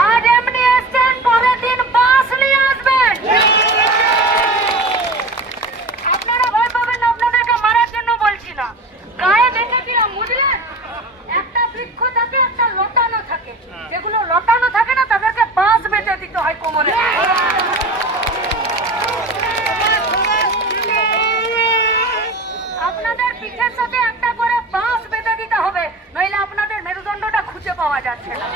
আজ এমনি দিন নিয়ে আসবেন। আপনারা ভয় পাবেন মারার জন্য বলছি না। গায়ে বুঝলেন? একটা বৃক্ষ থাকে, একটা লতানো থাকে। যেগুলো লতানো থাকে না, তাদেরকে দিতে হয় কোমরে। আপনাদের পিঠের সাথে একটা করে বাঁশ বেঁধে দিতে হবে, নইলে আপনাদের মেরুদণ্ডটা খুঁজে পাওয়া যাচ্ছে না।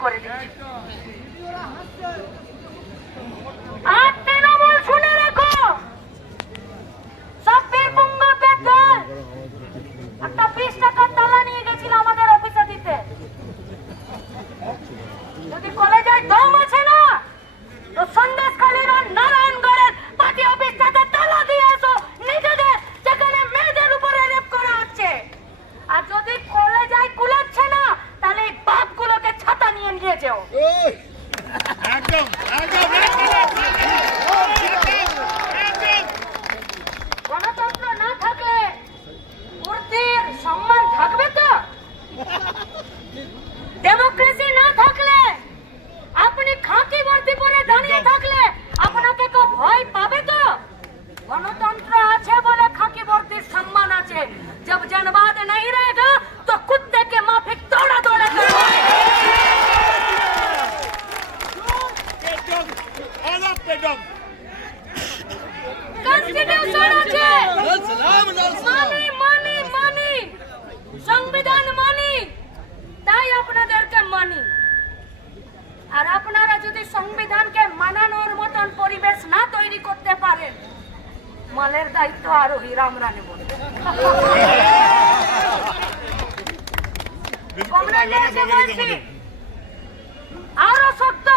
করে দিচ্ছে। একদম একদম একদম গণতন্ত্র না থাকলে মূর্তির সম্মান থাকবে তো? ডেমোক্রেসি না থাকলে আপনি খাঁটি ভর্তি পরে দাঁড়িয়ে থাকলে আপনাকে কেউ ভয় পাবে তো? গণতন্ত্র সংবিধানকে মানানোর মতন পরিবেশ না তৈরি করতে পারেন মালের দায়িত্ব আরোহী রামরানে বলবে কমরেডরা এসে বলছি আরও শক্ত